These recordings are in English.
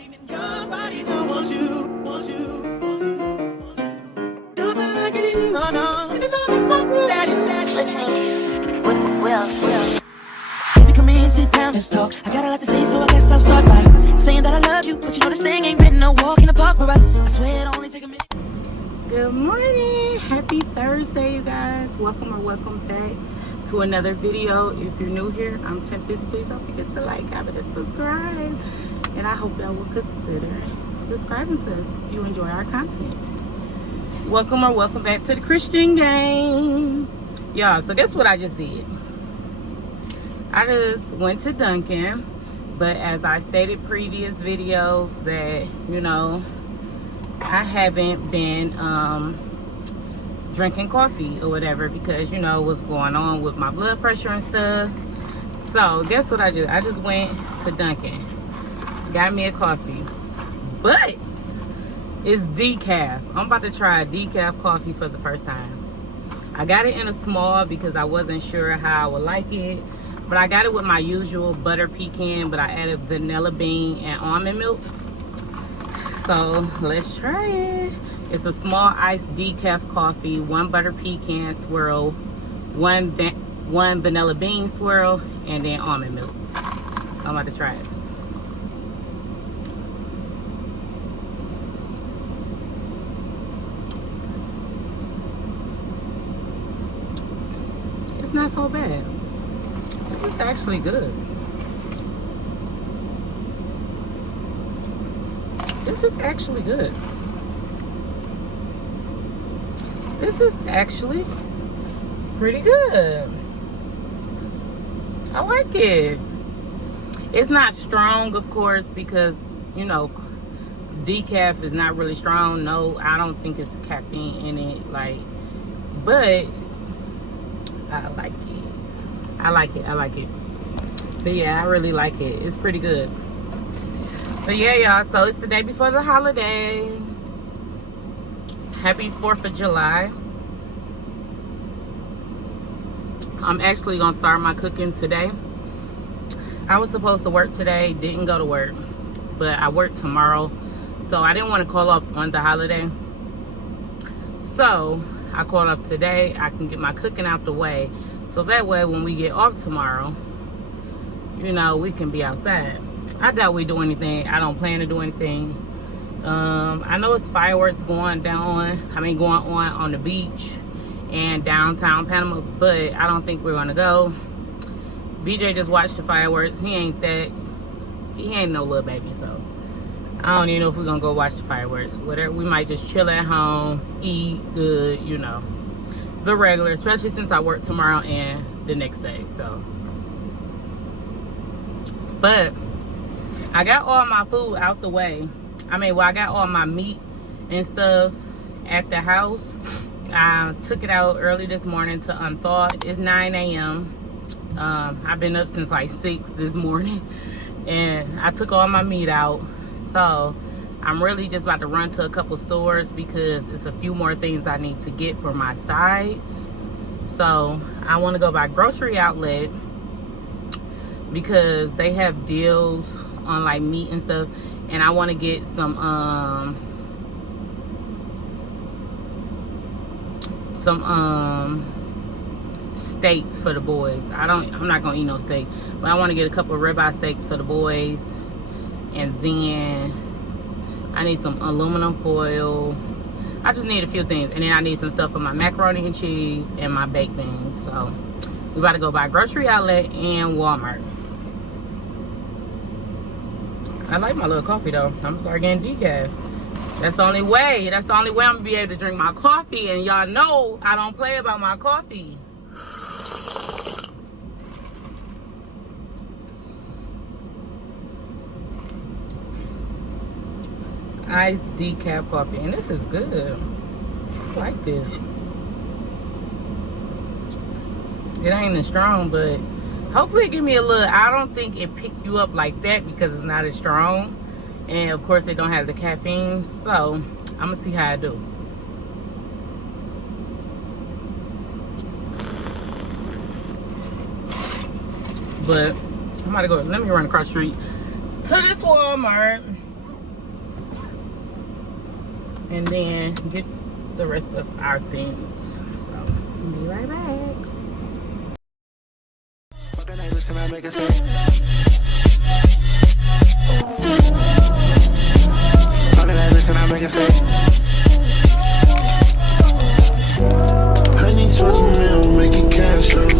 Your body don't want you, want you, want you, want you. Don't like it, no, no. Listening to Wills. Baby, come in, sit down, let's talk. I got a lot to say, so I guess I'll start by saying that I love you, but you know this thing ain't been no walk in the park for us. I swear it only take a minute. Good morning, happy Thursday, you guys. Welcome back to another video. If you're new here, I'm Tempest. Please don't forget to like, comment, and subscribe. And I hope y'all will consider subscribing to us if you enjoy our content. Welcome back to the Christian Gang. Y'all, so guess what I just did? I just went to Dunkin', but as I stated previous videos that, you know, I haven't been drinking coffee or whatever because, you know, what's going on with my blood pressure and stuff. So guess what I did? I just went to Dunkin', got me a coffee, but it's decaf. I'm about to try decaf coffee for the first time. I got it in a small because I wasn't sure how I would like it, but I got it with my usual butter pecan, but I added vanilla bean and almond milk. So let's try it. It's a small iced decaf coffee, 1 butter pecan swirl, 1 vanilla bean swirl, and then almond milk. So I'm about to try it. It's not so bad. This is actually good. This is actually good. This is actually pretty good. I like it. It's not strong, of course, because, you know, decaf is not really strong. No, I don't think it's caffeine in it. Like, but I like it. I like it. But yeah, I really like it. It's pretty good. But yeah, y'all, so it's the day before the holiday. Happy 4th of July. I'm actually gonna start my cooking today. I was supposed to work today, didn't go to work, but I work tomorrow. So I didn't want to call off on the holiday. So I called off today. I can get my cooking out the way. So that way when we get off tomorrow, you know, we can be outside. I doubt we do anything. I don't plan to do anything. I know it's fireworks going on the beach and downtown Panama, but I don't think we're gonna go. BJ just watched the fireworks. He ain't no little baby, so I don't even know if we're gonna go watch the fireworks. Whatever, we might just chill at home, eat good, you know, the regular, especially since I work tomorrow and the next day. So, but I got all my food out the way. I got all my meat and stuff at the house. I took it out early this morning to unthaw. It's 9 a.m. I've been up since like 6 this morning, and I took all my meat out. So I'm really just about to run to a couple stores because it's a few more things I need to get for my sides. So I want to go by Grocery Outlet because they have deals on like meat and stuff, and I want to get some steaks for the boys. I'm not gonna eat no steak, but I want to get a couple of ribeye steaks for the boys, and then I need some aluminum foil. I just need a few things, and then I need some stuff for my macaroni and cheese and my baked beans. So we about to go by Grocery Outlet and Walmart. I like my little coffee though. I'm gonna start getting decaf. That's the only way I'm gonna be able to drink my coffee, and y'all know I don't play about my coffee. Iced decaf coffee, and this is good. I like this. It ain't as strong, but hopefully it give me a little. I don't think it picked you up like that because it's not as strong, and of course it don't have the caffeine. So I'm gonna see how I do. But I'm about to go. Let me run across the street to this Walmart and then get the rest of our things. So, be right back. Honey 20 mil, make it cash up.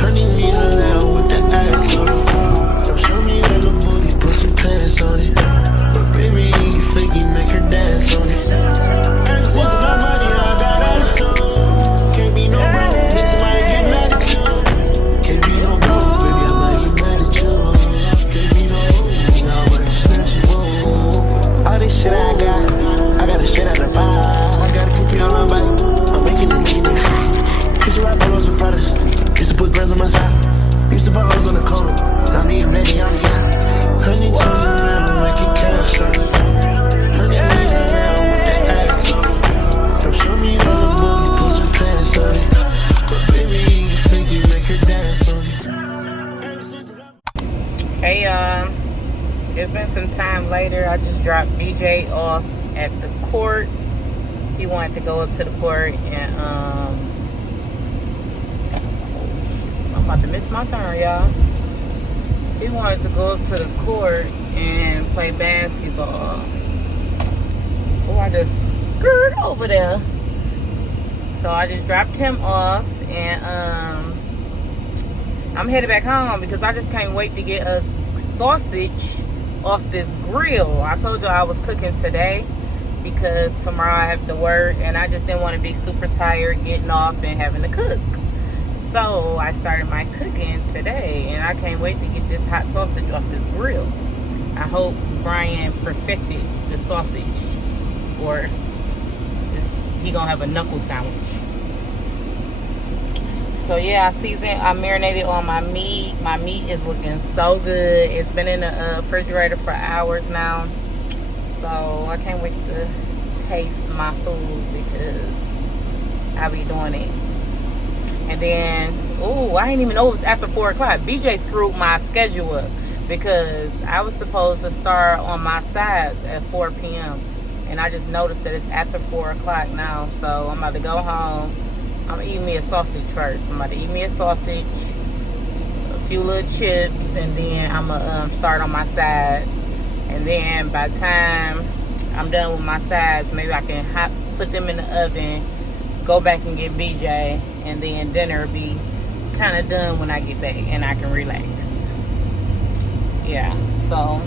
Honey need a lamb with the ass on it. Don't show me that little booty, put some pants on it. But baby, you fakey, make her dance on it. Ever since my body, I got attitude. Can't be no broke, bitch, I might get mad at you. Can't be no broke, baby, I might get mad at you. Can't be no broke, nigga, I might snatch you. All this shit I got a shit out of vibe. I gotta keep you on my bike. I'm making it high. Used to rap all those brothers. Used to put girls on my side. Used to fuck hoes on the coat. Now me and baby on the yacht. Honey, 20 mil, make it cash up. Honey, need a lamb with that ass on it. Don't show me the little booty, put some pants on it. But baby, you think you make her dance on it. Hey y'all, it's been some time later. I just dropped BJ off at the court. He wanted to go up to the court and I'm about to miss my turn, y'all. He wanted to go up to the court and play basketball. Oh, I just skirt over there. So I just dropped him off and I'm headed back home because I just can't wait to get a sausage off this grill. I told you I was cooking today because tomorrow I have to work and I just didn't want to be super tired getting off and having to cook. So I started my cooking today and I can't wait to get this hot sausage off this grill. I hope Brian perfected the sausage or he gonna have a knuckle sandwich. So yeah, I marinated on my meat. My meat is looking so good. It's been in the refrigerator for hours now. So I can't wait to taste my food because I'll be doing it. And then, oh, I didn't even know it was after 4 o'clock. BJ screwed my schedule up because I was supposed to start on my sides at 4 p.m. And I just noticed that it's after 4 o'clock now. So I'm about to go home. I'm going to eat me a sausage first. I'm about to eat me a sausage, a few little chips, and then I'm going to start on my sides. And then by the time I'm done with my sides, maybe I can put them in the oven, go back and get BJ, and then dinner will be kind of done when I get back and I can relax. Yeah, so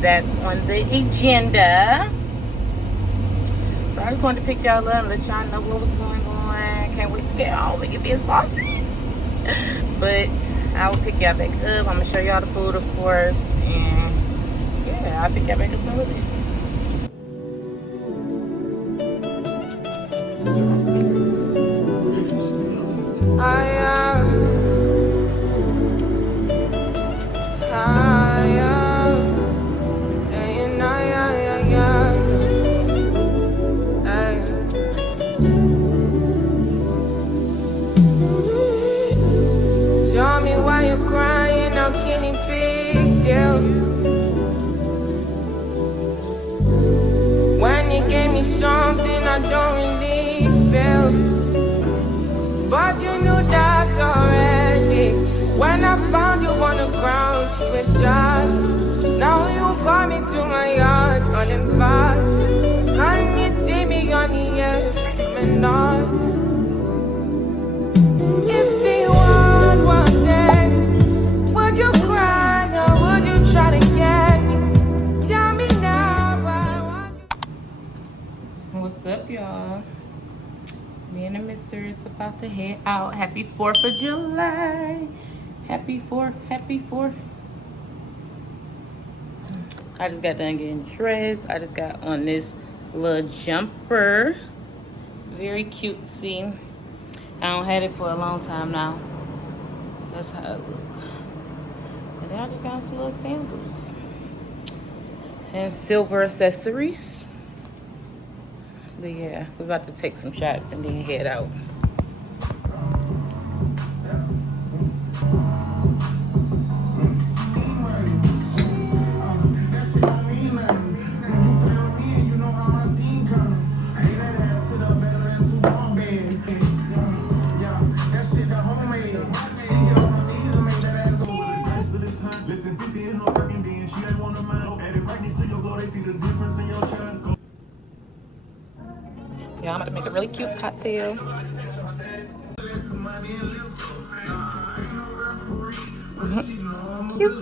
that's on the agenda. But I just wanted to pick y'all up and let y'all know what was going on. Can't wait to get home and get me a sausage. But I will pick y'all back up. I'm going to show y'all the food, of course. And yeah, I'll pick y'all back up in a little bit. Tell me why you're crying, how can it big deal? When you gave me something I don't really feel, but you knew that already. When I found you on the ground, you were dead. Now you call me to my yard, uninvited. Can you see me on the edge? I'm not. If the world was dead, would you cry or would you try to get me? Tell me now, why would you? What's up, y'all? Me and the mister is about to head out. Happy 4th of July. Happy 4th, happy 4th. I just got done getting dressed. I just got on this little jumper. Very cutesy. I don't had it for a long time now. That's how it look. And then I just got some little sandals. And silver accessories. But yeah, we're about to take some shots and then head out. Yeah, I'm about to make a really cute cocktail. Cute.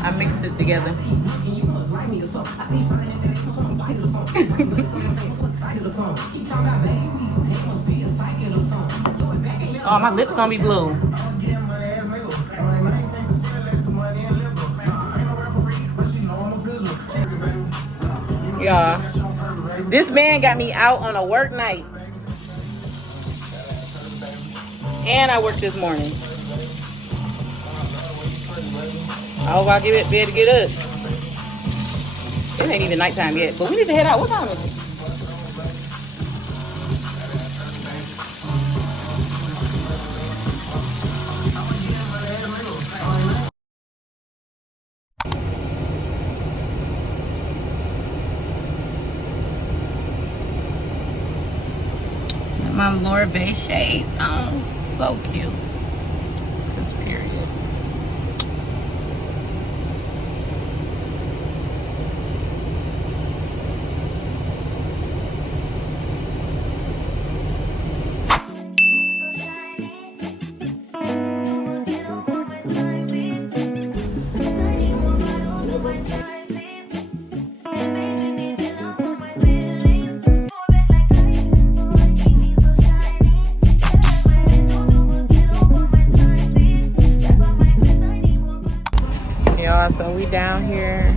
I mixed it together. Oh, my lips gonna be blue. Yeah. This man got me out on a work night. And I worked this morning. I hope I get be able to get up. It ain't even nighttime yet, but we need to head out. What time is it? My Laura Bay shades. Oh, so cute. This period. Y'all, so we down here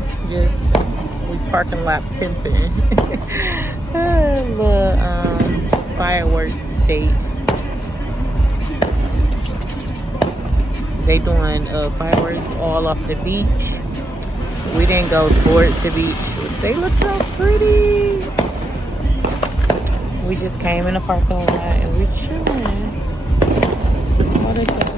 we parking lot pimping. Little fireworks date. They doing fireworks all off the beach. We didn't go towards the beach. They look so pretty. We just came in the parking lot and we're chilling. What is that?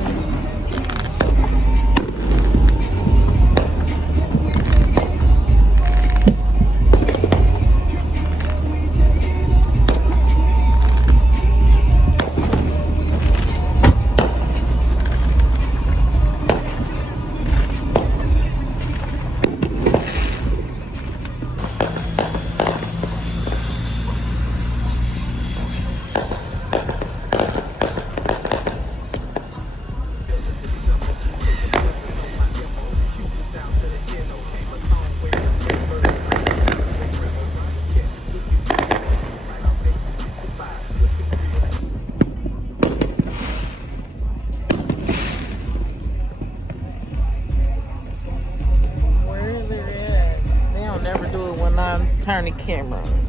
Turn the camera on.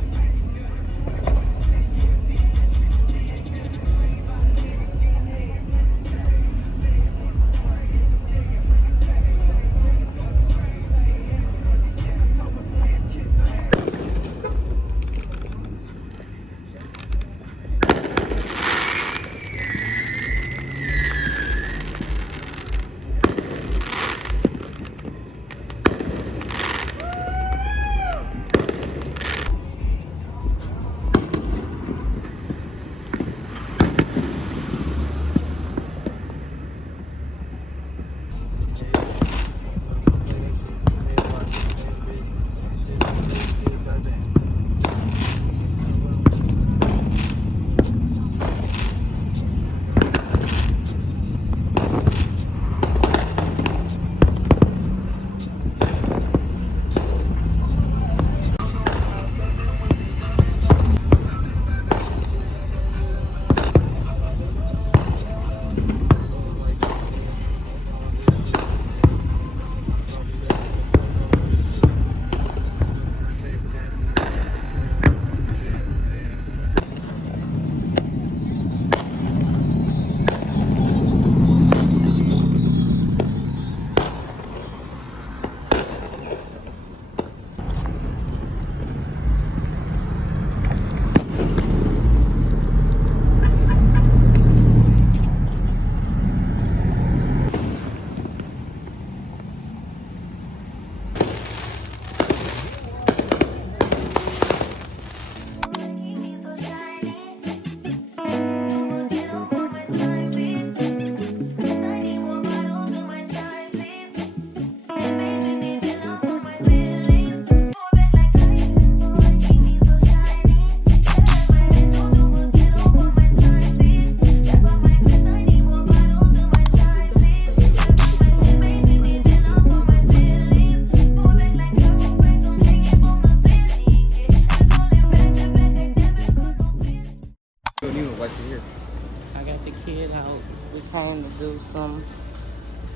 some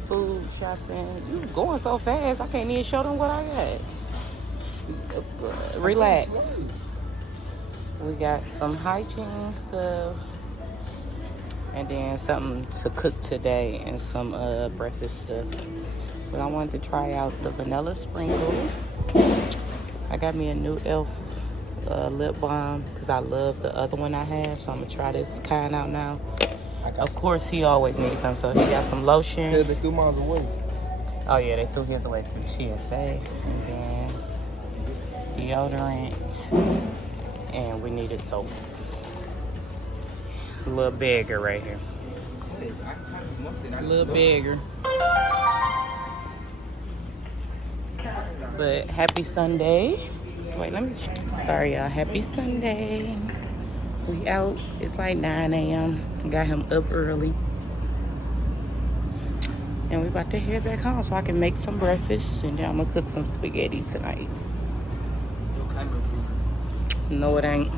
food shopping. You going so fast, I can't even show them what I got. Relax. We got some hygiene stuff. And then something to cook today and some breakfast stuff. But I wanted to try out the vanilla sprinkle. I got me a new e.l.f. Lip balm because I love the other one I have. So I'm going to try this kind out now. Of course, he always needs some. So he got some lotion. Yeah, they threw mine away. Oh, yeah, they threw his away from TSA. And then deodorant. And we needed soap. A little bigger right here. A little bigger. But happy Sunday. Wait, let me. Sorry, y'all. Happy Sunday. We out. It's like 9 a.m. Got him up early. And we about to head back home so I can make some breakfast. And then I'm going to cook some spaghetti tonight. No, it ain't.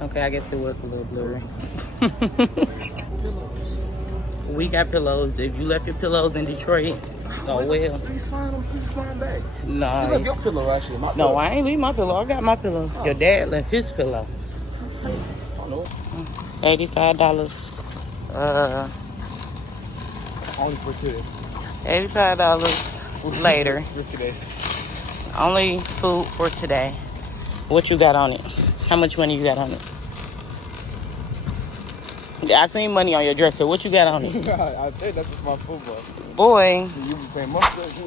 Okay, I guess it was a little blurry. We got pillows. If you left your pillows in Detroit, oh well. Please find back. Nah. You left your pillow, actually. My pillow. No, I ain't leave my pillow. I got my pillow. Your dad left his pillow. I know. $85. Only for today. $85 later. For today. Only food for today. What you got on it? How much money you got on it? I seen money on your dresser. What you got on it? I think that's just my football stuff. Boy. You be paying my stuff.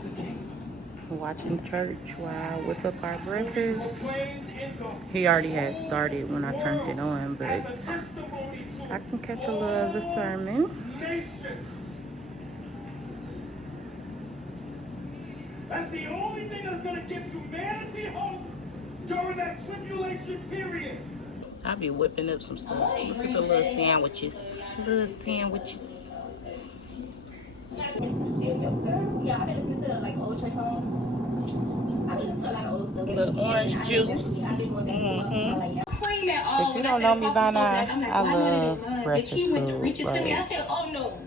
Watching church while I whip up our breakfast. He already had started when I turned it on, but I can catch a little of the sermon. That's the only thing that's going to give humanity hope during that tribulation period. I'll be whipping up some stuff. Look at the little sandwiches. Little sandwiches. Yeah, I've been listening to like old church songs. I've been listening to a lot of old stuff. Little orange juice. If you don't know me by now, I love breakfast food. I said, oh no.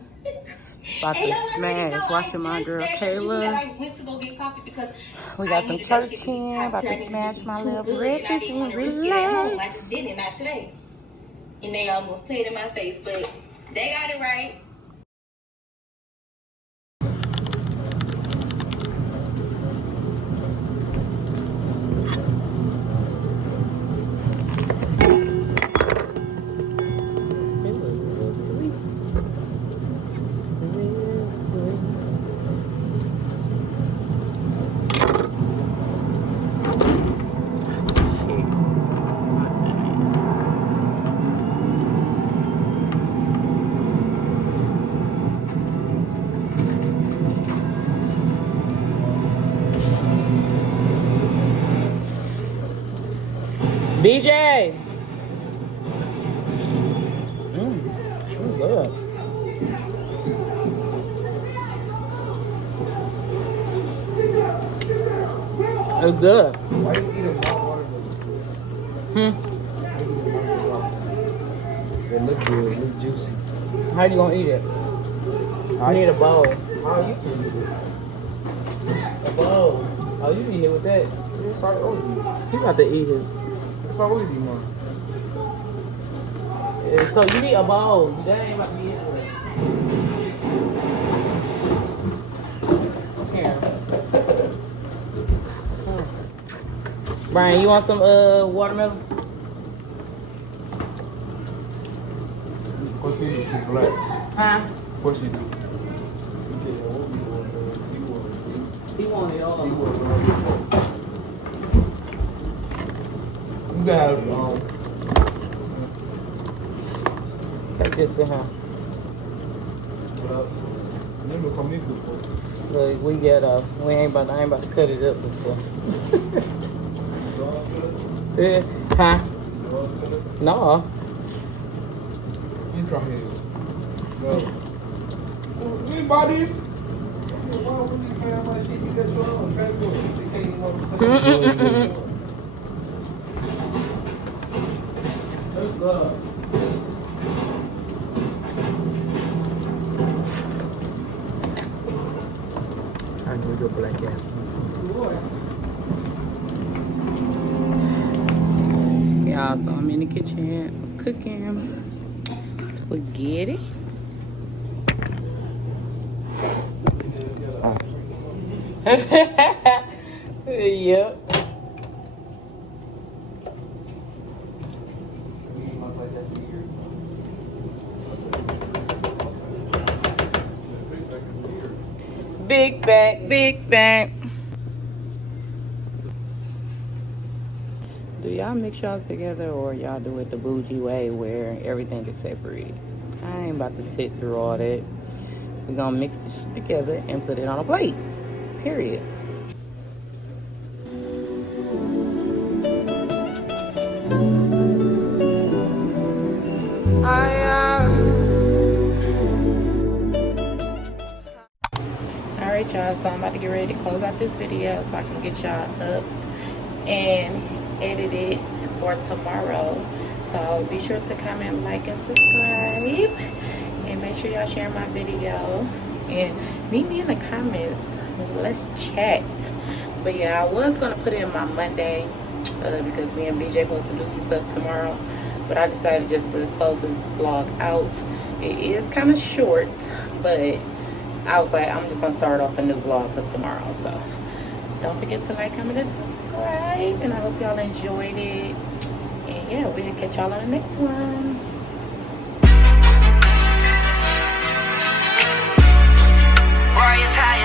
About to smash. Watching my girl Kayla. We got some church in. About to smash my little breakfast and relax. I just did it, not today. And they almost played in my face, but they got it right. BJ. Good. It's good. Why you eating hot watermelon? It look good. It look juicy. How you gonna eat it? I need a bowl. How you can eat it? A bowl. Oh, you eat it with that? It's like OG. He about to eat his. It's all easy, man. So you need a bowl. That ain't about to be it. Here. Brian, you want some watermelon? Of course you do. Black. Huh? Of course you do. He want it all. You got Take this to him. Look, we get I ain't about to cut it up before. Yeah. Huh? No. You try it. You ain't buy these? Why would you pay how much shit you got your own transport? You can't even walk. Let's go. I know your black ass. Y'all, so I'm in the kitchen cooking spaghetti. Yep. Big back, big back. Do y'all mix y'all together or y'all do it the bougie way where everything is separate? I ain't about to sit through all that. We're gonna mix this shit together and put it on a plate. Period. Alright y'all, so I'm about to get ready to close out this video so I can get y'all up and edit it for tomorrow. So be sure to comment, like, and subscribe, and make sure y'all share my video and meet me in the comments. Let's chat. But yeah, I was gonna put it in my Monday because me and BJ supposed to do some stuff tomorrow, but I decided just to close this vlog out. It is kind of short, but I was like, I'm just gonna start off a new vlog for tomorrow. So don't forget to like, comment, and subscribe, and I hope y'all enjoyed it. And yeah, we'll catch y'all on the next one. Why are you tired?